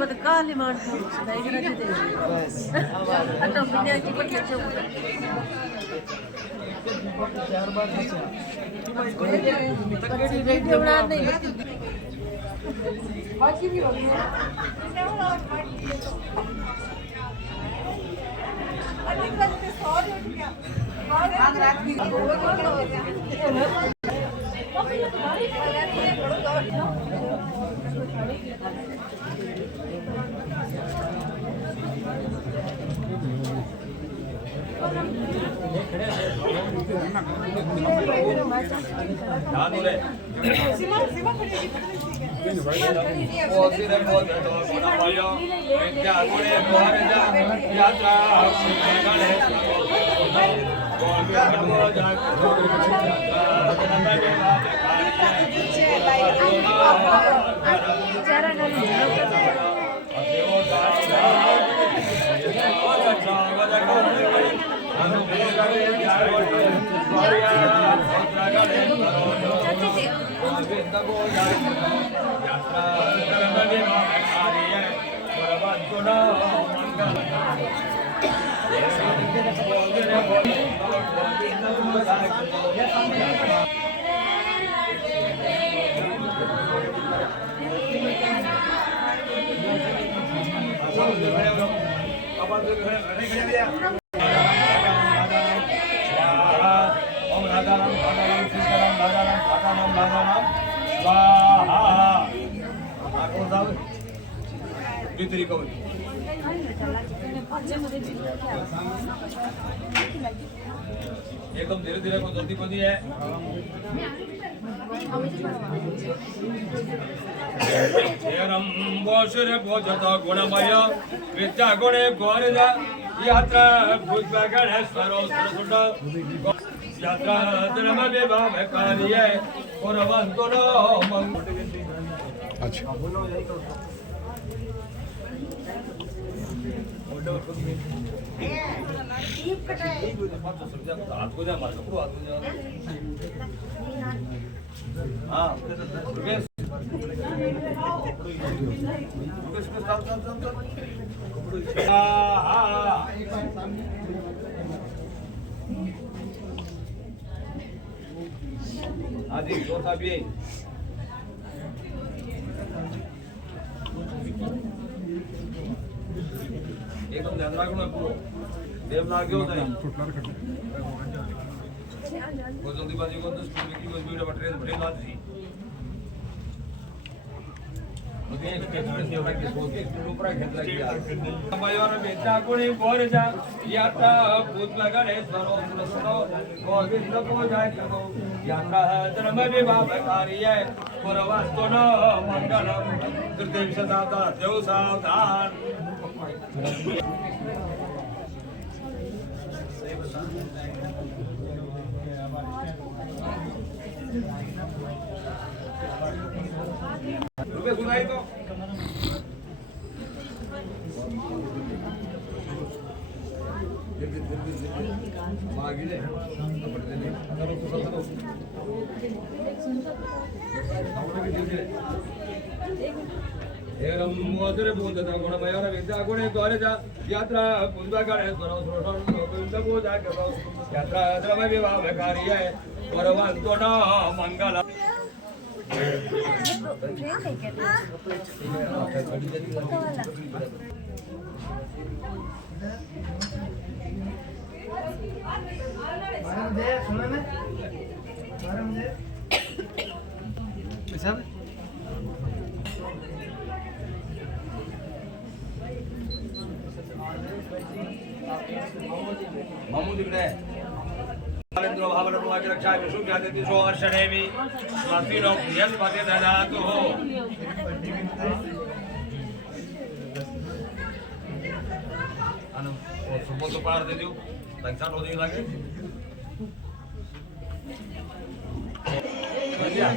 ಮತ್ತೆ ಖಾಲಿ ಮಾಡ್ಬೋದು एकदम धीरे धीरे को जल्दी पहुंची है। गुणमय विद्या गुणे गौरज यात्रा भूत गणेश्वरो यात्रा धर्म विभाग कार्य पुरवंतो अच्छा आदि चौथा भी एकदम ध्यान रखना पूरा देव ना आगे होता है वो जल्दी बाजी को तो स्कूल की कोई वीडियो बटरे बटरे ना थी ओके एक्सप्रेस ये वाला किस के ऊपर खेल लगा हमारे बेटा कोनी बोर जा यात्रा भूत लगाने सरो सुनो गोविंद को जाय करो यात्रा धर्म विभाग कार्य पुरवस्तो न मंगलम तृतीय सदाता देव सावधान रुपये सुनाई तो मागिले एवं मोदरे बोलता गुणमय विद्या गुणे गौरज यात्रा पुंजा गणेश्वर गोविंद को जाकर यात्रा धर्म विभाग कार्य परवंतो न मंगल मामू दिखने नरेंद्र भावना प्रभाकर रक्षा विष्णु ज्ञाति सो अर्षणेमि स्वास्तिनो यस्पति ददातु अनु सुबह तो पार दे दियो लक्षण हो देगा लागे बढ़िया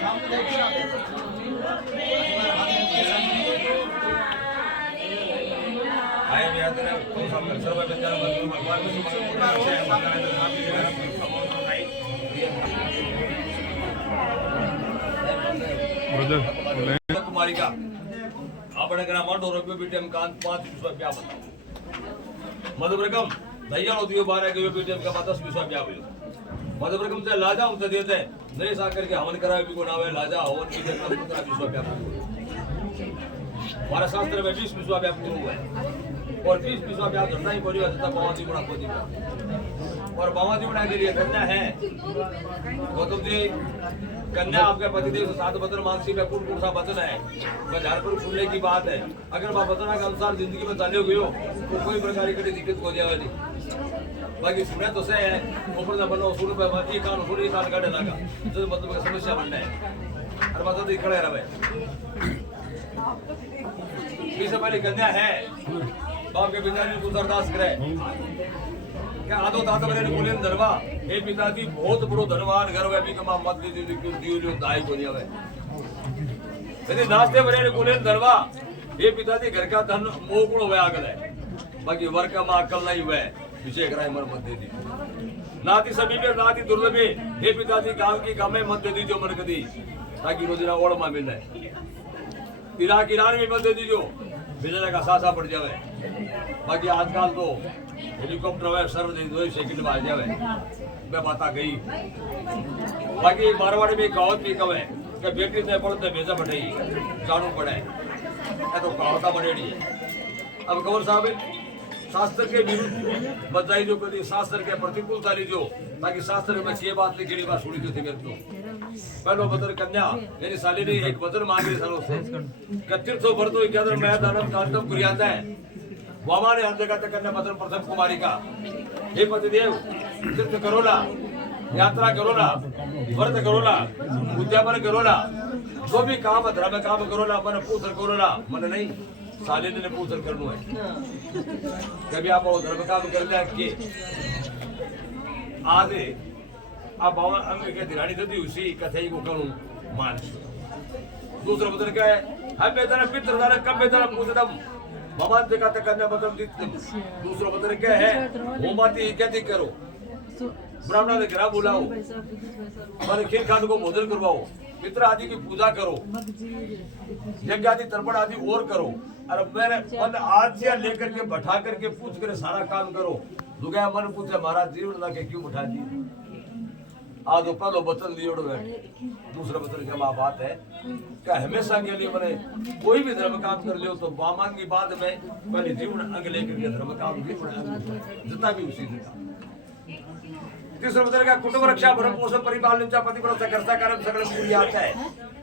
सामने देखिए कहते हैं तो सब सर्व विद्या भगवान कुमारी का આપણે ઘણા માંડો રૂપિયો બીટેમ કાંત 5 રૂપિયા બતાવો મધુબ્રકમ દયાળો દિયો 12 ગયો બીટેમ का 10 રૂપિયા આવ્યો मधुप्रकम से लाजा उनसे देते हैं नरे साकर के हवन करावे भी को नावे लाजा हवन की देता 15 रुपया हमारा शास्त्र में 20 रुपया गुरु है और 20 रुपया धरना ही बोली होता बावाजी बड़ा खोजी का और बावाजी बड़ा के लिए कन्या है गौतम जी कन्या आपके पतिदेव से 7 बचन मानसी में कौन सा वचन है झारखंड सुनने की बात है अगर वह वचन के अनुसार जिंदगी में चाले हुए हो तो कोई प्रकार की दिक्कत हो जाएगी बाकी सुने तो से ऊपर ना बनो सुन पे ये कान सुन ये कान काटे लगा तो मतलब समस्या बनना है और मतलब तो खड़े रहे इससे पहले कन्या है बाप के पिताजी को अरदास करे क्या आदो दाता बने बोलेन दरबा हे पिताजी बहुत बड़ो धनवान घर है भी कमा मत दीजिए क्यों दियो दाई को दिया है यदि नास्ते बने बोलेन दरबा हे पिताजी घर का धन मोकड़ो हुआ आगल है बाकी वर्क का मां अकल नहीं हुआ विषय कराए मर मत दे दी नाती समीपे नाती दुर्लभे हे पिताजी गांव की गामे मत दे दीजिए मन कदी ताकि रोजना ओड़ में मिल जाए इराक ईरान में मत दे दीजिए बिजली का सासा पड़ जावे बाकी आजकल तो हेलीकॉप्टर है सर्व 2 सेकंड में आ जावे मैं बाता गई बाकी मारवाड़ी में कहावत भी कवे कि बेटी ने पढ़ते भेजा बढ़ई जानू पड़े ये तो कहावता बढ़ेड़ी है अब कवर साहब शास्त्र के विरुद्ध बजाई जो कभी शास्त्र के प्रतिकूलता लीजो ताकि शास्त्र में ये बात लिखी बात सुनी थी मेरे को पहलो बदर कन्या यानी साली ने एक वचन मांगे सरो से कच्चित सो भरतो के अंदर मैं दानव कांतम कुरियाता है वामा ने अंधे का कन्या वचन प्रथम कुमारी का हे पतिदेव तीर्थ करोला यात्रा करोला व्रत करोला उद्यापन करोला जो भी काम धर्म काम करोला मन पूत्र करोला मन नहीं साले ने पूछर करनो है कभी आप धर्म काम कर लिया कि आधे आप बावन अंग के दिरानी दती उसी कथई को करूं मान दूसरा बदल क्या है हम बेतरा पितर दान कब बेतरा पूछदम भगवान से का कन्या बदल दितम दूसरा बदल क्या है होमाती कहती करो ब्राह्मण ने ग्राह बुलाओ और खीर खान को भोजन करवाओ पितर आदि की पूजा करो यज्ञ आदि तर्पण आदि और करो और मेरे मन आज से लेकर के बैठा करके पूछ कर सारा काम करो दुगया मन पूछे महाराज जीवन ला के क्यों बैठा दी आज पहलो बचन दियो दूसरा बचन की बात है क्या हमेशा के लिए मैंने कोई भी धर्म काम कर लियो तो वामान की बात में पहले जीवन अंग लेकर के धर्म काम जीवन अंग जितना भी उसी देता तीसरा बदल का कुटुंब रक्षा भरण पोषण परिपालन पति पर कर्ता कर्म सकल पूरी आता है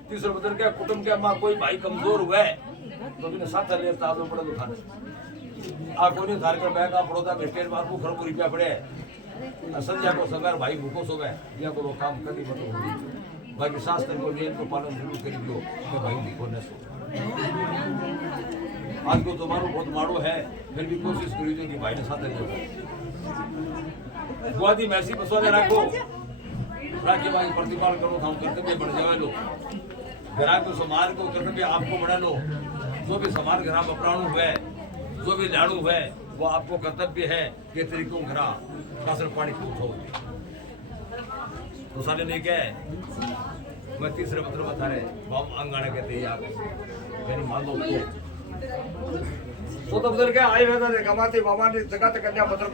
तीसरा बदल का कुटुंब के मां कोई भाई कमजोर हुआ है तो बिना साथ ले तादो पड़ा उठा आ कोई धार कर बैग आ पड़ोदा बेटेर मार को खरपुरी पे पड़े संध्या को संगार भाई भूखो सो गए या को काम करी मत होगी बाकी शास्त्र को नियम को पालन जरूर करी दो कि भाई भूखो न सो आज को तुम्हारो बहुत माड़ो है फिर भी कोशिश करियो कि भाई ने साथ ले गुआदी मैसी बसवाले रखो राखी भाई प्रतिपाल करो हम कर्तव्य बढ़ जावे लो ग्राहक को समाज को कर्तव्य आपको बढ़ा लो जो भी समाज ग्राम अपराणु है जो भी लाड़ू है वो आपको कर्तव्य है कि तरीकों घरा कासर पानी पूछो तो साले ने क्या मैं तीसरे मतलब बता रहे बाम अंगाना कहते हैं आप मैंने मान लो तो बदल के आय वेदा ने कमाते बाबा ने जगत कन्या मतलब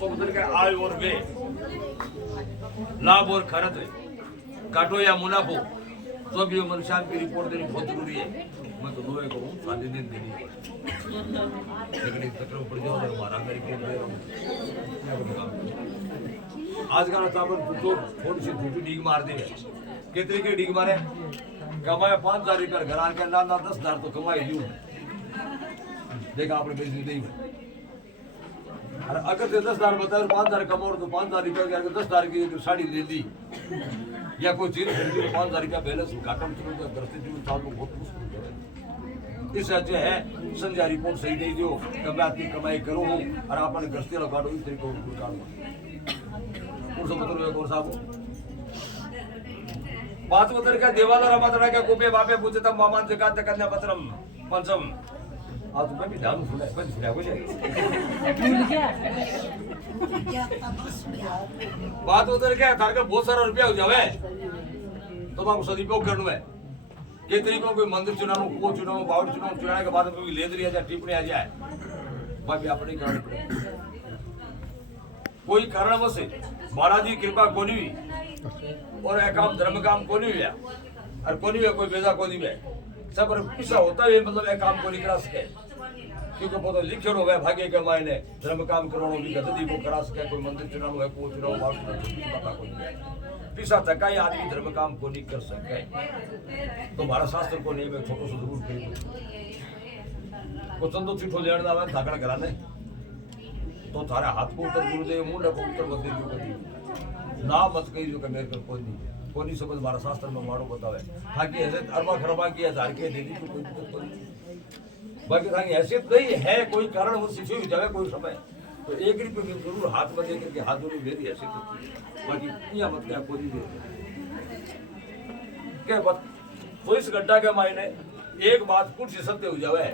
तो बदल के आय और वे लाभ और खर्च काटो या मुनाफो तो भी मनुष्य की रिपोर्ट देनी बहुत जरूरी है मैं तो दोए को शादी दिन देनी लेकिन तकरो पड़ जाओ और मारा मेरी के दे रहा हूं आज का चावल तो थोड़ी सी झूठी डीग मार दे कितने के डीग मारे कमाया 5000 रुपया घर आके ना 10,000 तो कमाई यूं देखा आपने बिजली नहीं और अगर 10,000 बताया 5,000 कमाओ तो 5,000 रुपया के 10,000 की साड़ी ले ली या कोई चीज खरीदी 5,000 रुपया बैलेंस घाटा में चलो घर से जीवन चालू बहुत मुश्किल है इस अच्छे है संध्या रिपोर्ट सही नहीं दियो कब आपकी कमाई करो और आपने गस्ती लगाड़ो इस तरीके को काटो उनसे मतलब और साहब 5 उतर का देवाला रमातरा का कोपे बापे पूछता मामान जगात कन्या पत्रम पंचम आज मैं भी ध्यान सुना है, मैं सुना बोलिए भूल गया बात उधर क्या तार का बहुत सारा रुपया हो जावे तो मैं सदुपयोग करना है ये तरीकों कोई मंदिर चुनाव को चुनाव बाउट चुनाव चुनाने के बाद में कोई ले दिया जाए टिप्पणी आ जाए बाकी अपने कारण कोई कारणवश बालाजी कृपा को नहीं हुई और एक काम धर्म काम को नहीं हुआ और को नहीं हुआ कोई बेजा को नहीं हुआ सब पिछड़ा होता है मतलब एक काम को नहीं करा सके क्योंकि वो तो लिखे हो गए भाग्य के मायने धर्म काम करोड़ों भी गति को करा सके कोई मंदिर चुनाव है को चुनाव बाउट पता को नहीं पिछड़ा थका ये आदमी धर्म काम को नहीं कर सके तो हमारा शास्त्र को नहीं मैं छोटो से जरूर कही को चंदो चिठो लेने आवे धाकड़ा कराने तो थारे हाथ को उत्तर गुरुदेव मुंड को उत्तर मत दीजियो कभी ना मत कहियो कि मेरे को कोई नहीं समझ हमारा शास्त्र में मारो बतावे ताकि ऐसे अरबा खरबा की हजार के दे दी तो कोई दिक्कत नहीं बाकी थाकी हैसियत नहीं है कोई कारण वो शिशु हो जावे कोई समय तो एक रुपये जरूर हाथ में देकर के हाथ जोड़ी मेरी हैसियत होती है बाकी यह मत क्या कोई दे क्या बात तो इस घटना के मायने एक बात कुछ सत्य हो जावे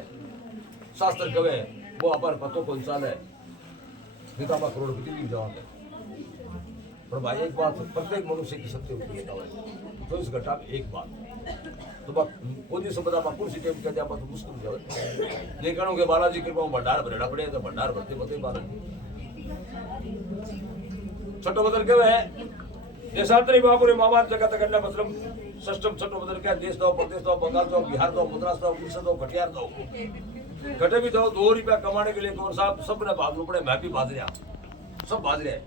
शास्त्र कवे वो अपर पतो को इंसान है निकामा करोड़पति भी जवाब है पर भाई एक बात प्रत्येक मनुष्य की सत्य होती है तो इस घटना में एक बात तो बात कोई संपदा में कुर्सी टेम कर जाए तो मुश्किल हो जाए लेकिन के बालाजी कृपा भंडार भरेड़ा पड़े तो भंडार भरते भरते बालाजी छोटो बदल के है देशांतरी बाबू रे मामा जगत करना मतलब सष्टम छोटो बदल के देश दो प्रदेश दो बंगाल दो बिहार दो मद्रास दो उड़ीसा दो कटिहार दो घटे भी दो 2 रुपया कमाने के लिए कौन साहब सब ने बाजू पड़े मैं भी बाज रहा सब बाज रहे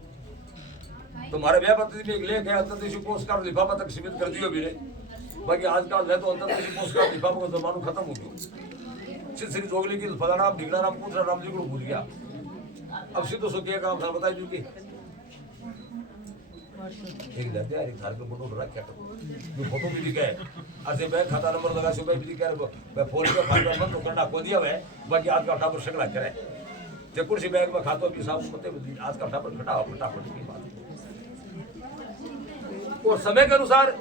तुम्हारे व्यापति में एक लेख है अंतर्देशीय पोस्टकार्ड लिफाफा तक सीमित कर दियो भी नहीं बाकी आजकल है तो अंतर्देशीय पोस्टकार्ड लिफाफा का जमाना खत्म हो गया श्री जोगली की फलाना नाम ढिगड़ा नाम पूछा नाम जी को भूल गया अब सीधो सो क्या काम था बताई चुकी एक लेते हैं एक घर के फोटो रख क्या जो फोटो भी दिखे ऐसे बैंक खाता नंबर लगा से भी दिखे मैं फोन पे फाइल नंबर तो करना को दिया है बाकी आज का टापर शकला करे जे कुर्सी बैंक में खातो भी साहब पते आज का टापर घटा फटाफट की बात और समय के अनुसार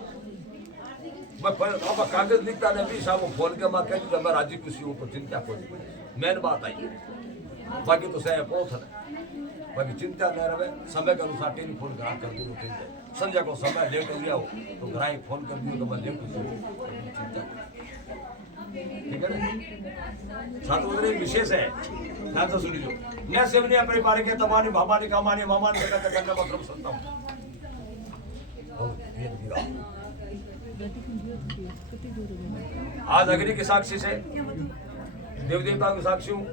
मैं अब कागज लिखता नहीं भी साहब फोन के मां कह मैं राजी खुशी हूं तो चिंता कोई मेन बात आई बाकी तो सह बहुत है बाकी चिंता न रहे समय के अनुसार टेलीफोन करा कर दो संजय को समय लेट हो गया हो तो घर फोन कर दियो तो मैं लेट हो चिंता ठीक है ना सात बजे विशेष है ध्यान से सुनियो न सेवनी अपने बारे के तमानी मामानी कामानी मामानी जगत करना मतलब सुनता हूं आज अग्नि के साक्षी से देव देवता के साक्षी हूं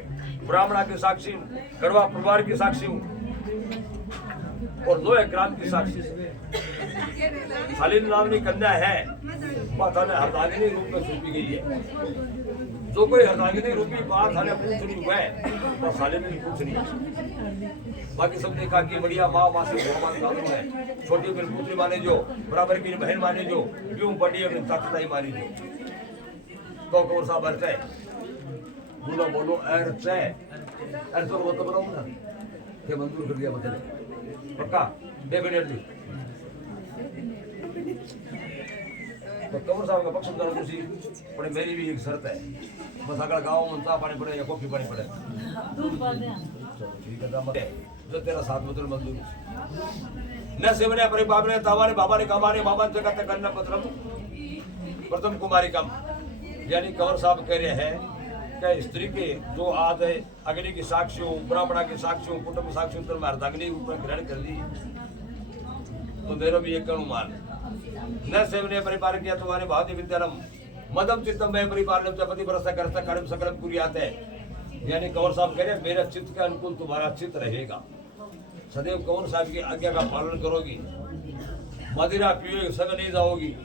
ब्राह्मणा के साक्षी हूं कड़वा परिवार की साक्षी हूं और लोहे क्रांति की साक्षी शालीन नामनी कन्या है माता ने हरदागिनी रूप में सौंपी गई है जो कोई हरदागिनी रूपी बात हमें पूछ नहीं हुआ है तो शालीन पूछ नहीं है बाकी सब देखा कि बढ़िया माँ मासी भगवान है छोटी बहन पुत्री माने जो बराबर की बहन माने जो यूं बड़ी चाचा मानी जो तो कौन सा बर्थ है बोलो बोलो अर्थ है अर्थ को तो बताओ ना ये मंजूर कर दिया मतलब पक्का डेफिनेटली तो कौन साहब का पक्ष में कुर्सी पड़े मेरी भी एक शर्त है बस अगर गाँव में चाह पानी पड़े या कॉफी पानी पड़े ठीक है जो तेरा साथ मतलब मंजूर न सेवने अपने बाप ने तावा ने बाबा ने कमाने बाबा जगत करना मतलब प्रथम कुमारी कम यानी कंवर साहब कह रहे हैं कि स्त्री के जो आज अग्नि की साक्षियों ब्राह्मणा की साक्षियों कुटुंब साक्षियों तो मैं अर्धाग्नि ऊपर ग्रहण कर ली तो मेरा भी एक अनुमान न सेवने परिपालन किया तुम्हारे भाव विद्यालम मदम चित्तम में परिपालन पति भरोसा करता कर्म सकलम कुरियात है यानी कंवर साहब कह रहे मेरे चित्त के अनुकूल तुम्हारा चित्त रहेगा सदैव कंवर साहब की आज्ञा का पालन करोगी मदिरा पिए संग नहीं जाओगी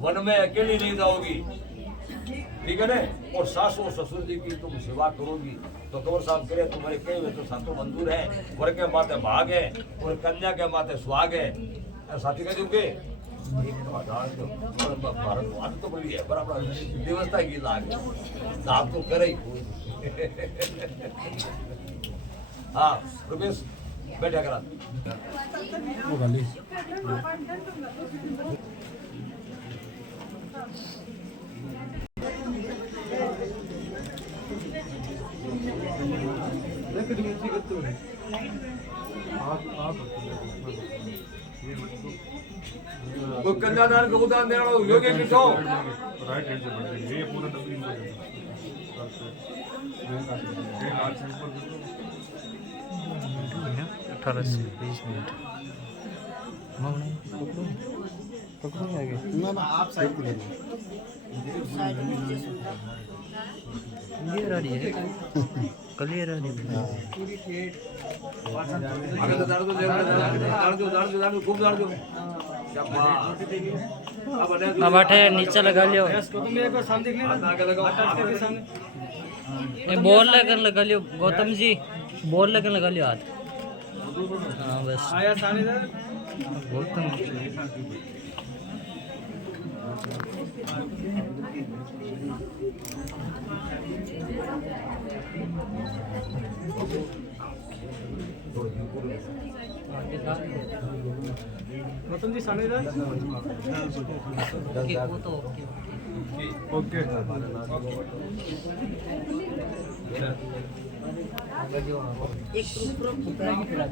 वन में अकेली नहीं जाओगी ठीक है ना और सासू ससुर जी की तुम सेवा करोगी तो कंवर साहब करे तुम्हारे कई हुए तो सातों मंजूर है वर के माथे भाग है और कन्या के माथे सुहाग है और साथी कह दूंगे भारत तो बड़ी है बराबर व्यवस्था की लाग आप तो करे ही हाँ रुपेश बैठा करा वो कन्यादान को उदान देना हो योगी किशो राइट हैंड से बढ़ेंगे ये पूरा डबल हो जाएगा 18 से 20 मिनट पकड़ो आगे आप साइड पे क्लियर आ रही है क्लियर आ रही है आगे तो दाड़ दो खूब दाड़ दो अब आटे नीचे लगा लियो आगे लगाओ ये बॉल लेकर लगा लियो गौतम जी बॉल लेकर लगा लियो हाथ हाँ बस आया सामने गौतम गौतम जी सामने इधर वो तो ओके एक पूरा फुकरा की खिला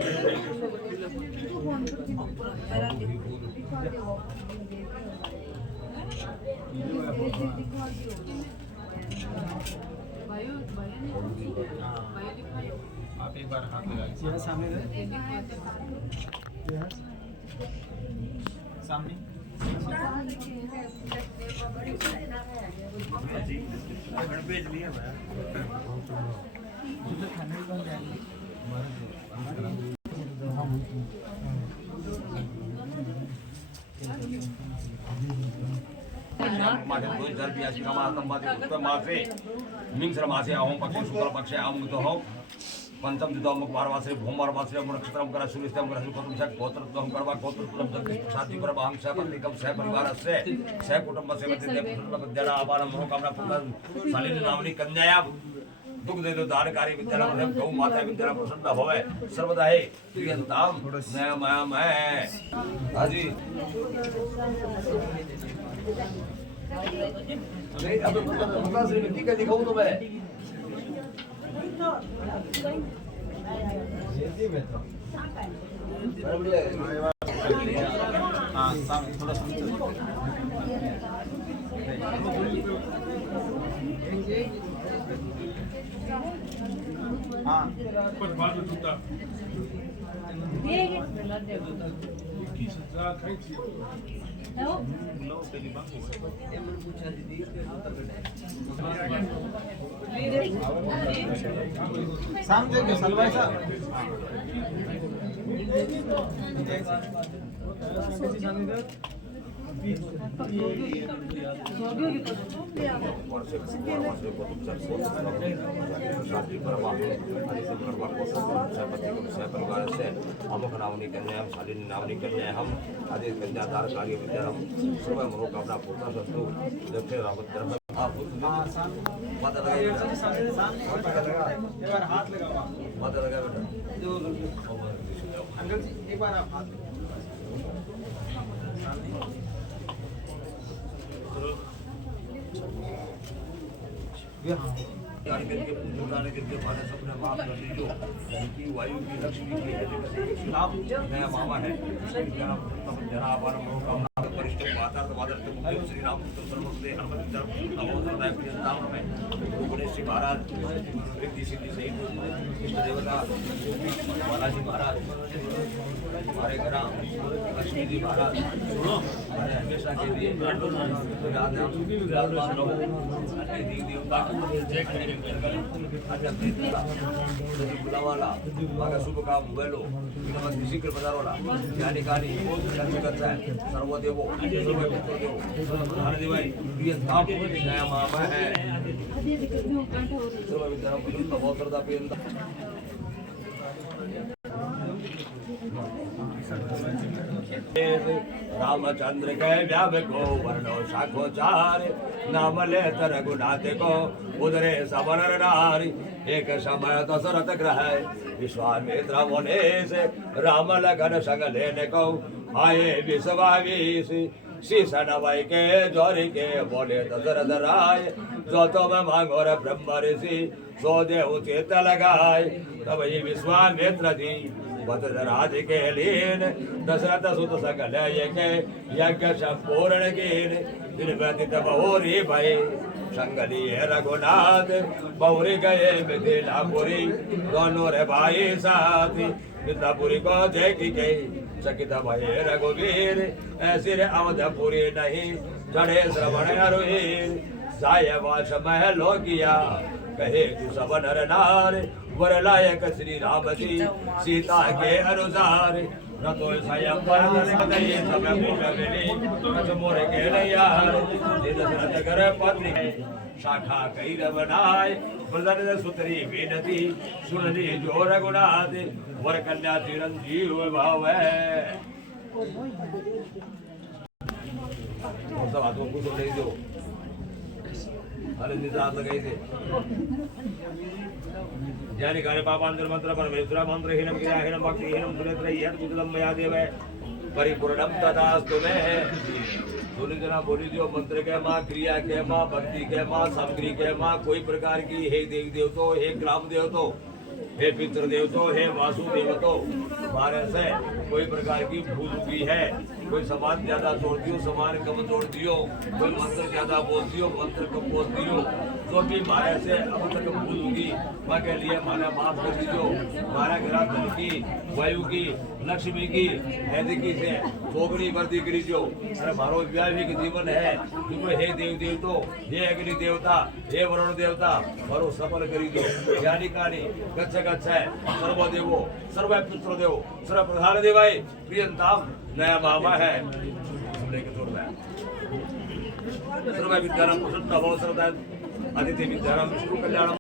आप एक बार हाथ लगा यहाँ सामने इधर सामने भेज लिया मासे अहों पक्षे शुक्ल पक्षे अहों तो हो पंचम दिदो मुख बारवासे भूमर वासे नक्षत्रम करा सुनिष्ठम करा सुकुटुम से गोत्रत्वम करवा गोत्रत्वम जगदीश साथी पर भांग से प्रतिकम से परिवार से कुटुंब से बद्दे विद्याला आबारम मनोकामना पुत्र सालिनी नामनी कन्याया दुख दे दो दानकारी विद्याला प्रेम गौ माता विद्याला प्रसन्न होवे सर्वदा है प्रियंताम मैं हाजी अरे अब पता से मिट्टी का दिखाऊं तो मैं हाँ सामने थोड़ा हाँ कुछ बात टूटा सामने के सलवाई साहब अमुक नामनी कन्या हम शालिनी नामनी कन्या हम आदि कन्यादार कार्य विद्यारम सर्व मनोकामना पूर्ण सस्तु दक्षिण रावत धर्म माता लगा एक बार हाथ लगाओ माता लगा बेटा अंकल जी एक बार आप हाथ वायु की लक्ष्मी की नया मामा है वरिष्ठ माता श्री राम गणेश जी महाराज रिद्धि सिद्धि सहित इष्ट देवता बालाजी महाराज हमारे घर लक्ष्मी जी महाराज हमारे हमेशा के लिए बुलावाला मागा शुभ काम वेलो शीघ्र पधारोला या ठिकाणी जगत आहे सर्व देवो सर्व मित्र देवो महादेवाई प्रिय ताप नया मामा है सर्व विद्याराम पुत्र भौत्रदा पेंदा रामचंद्र के व्याप को वर्णो शाखो चार नाम ले तर गुनाते को उधरे सबर नारी एक समय दशरथ ग्रह विश्वामित्र मुनि से राम लगन संग लेने को आए विश्वावीस शीश नवाई के जोरी के बोले दशरथ राय जो तो मैं मांगो रे ब्रह्म ऋषि सो देव चेत लगाए तब ये विश्वामित्र जी राज के लीन दशरथ सुत सकल यज्ञ संपूर्ण कीन दिन व्यतीत बहुरी भय संगली रघुनाथ बहुरी गए मिथिलापुरी दोनों रे भाई साथी मिथिलापुरी को देखी गई चकित भय रघुवीर ऐसी रे अवधपुरी नहीं चढ़े श्रवण अरुहीर जाय वास महलो किया कहे तू सब नर नार वर लायक श्री राम जी सीता के अनुसार न तो स्वयं पर ये सब मिली मोरे के यार ये दशरथ कर पत्नी शाखा कई रवनाय बदन सुतरी बेनती सुन ली जो रघुनाथ वर कन्या चिरंजीव भाव है सब हाथों को तो ले दो अरे निजात लगाई थे ज्ञानी कार्य पापांतर मंत्र परमेश्वर मंत्र हीनम क्रिया हीनम भक्ति हीनम सुनेत्र यद कुतलम मया देव परिपूर्णम तदास्तु में सुनि जना बोली जो मंत्र के माँ क्रिया के माँ भक्ति के माँ सामग्री के माँ कोई प्रकार की हे देव देवतो हे ग्राम देवतो हे पितृ देवतो हे वासुदेव तो हमारे से कोई प्रकार की भूल हुई है कोई सामान ज्यादा जोड़ दियो सामान कम जोड़ दियो कोई मंत्र ज्यादा बोल दियो मंत्र कम बोल दियो जो भी हमारे से अब तक भूल होगी वह के लिए हमारा माफ कर दीजियो हमारा ग्रह धन की वायु की लक्ष्मी की हैदिकी से सोगनी वर्दी करीजियो अरे मारो वैवाहिक जीवन है तुम हे देव देवतो हे अग्नि देवता हे वरुण देवता मारो सफल करीजियो ज्ञानी कानी गच्छ गच्छ है सर्वदेवो सर्व पितृ देव सर्व प्रधान देवाय प्रियंताम नया मामा है लेके छोड़ रहा है सर्व विद्यारंभ प्रसन्न भव सर्वदा अतिथि विद्यारंभ विष्णु कल्याणम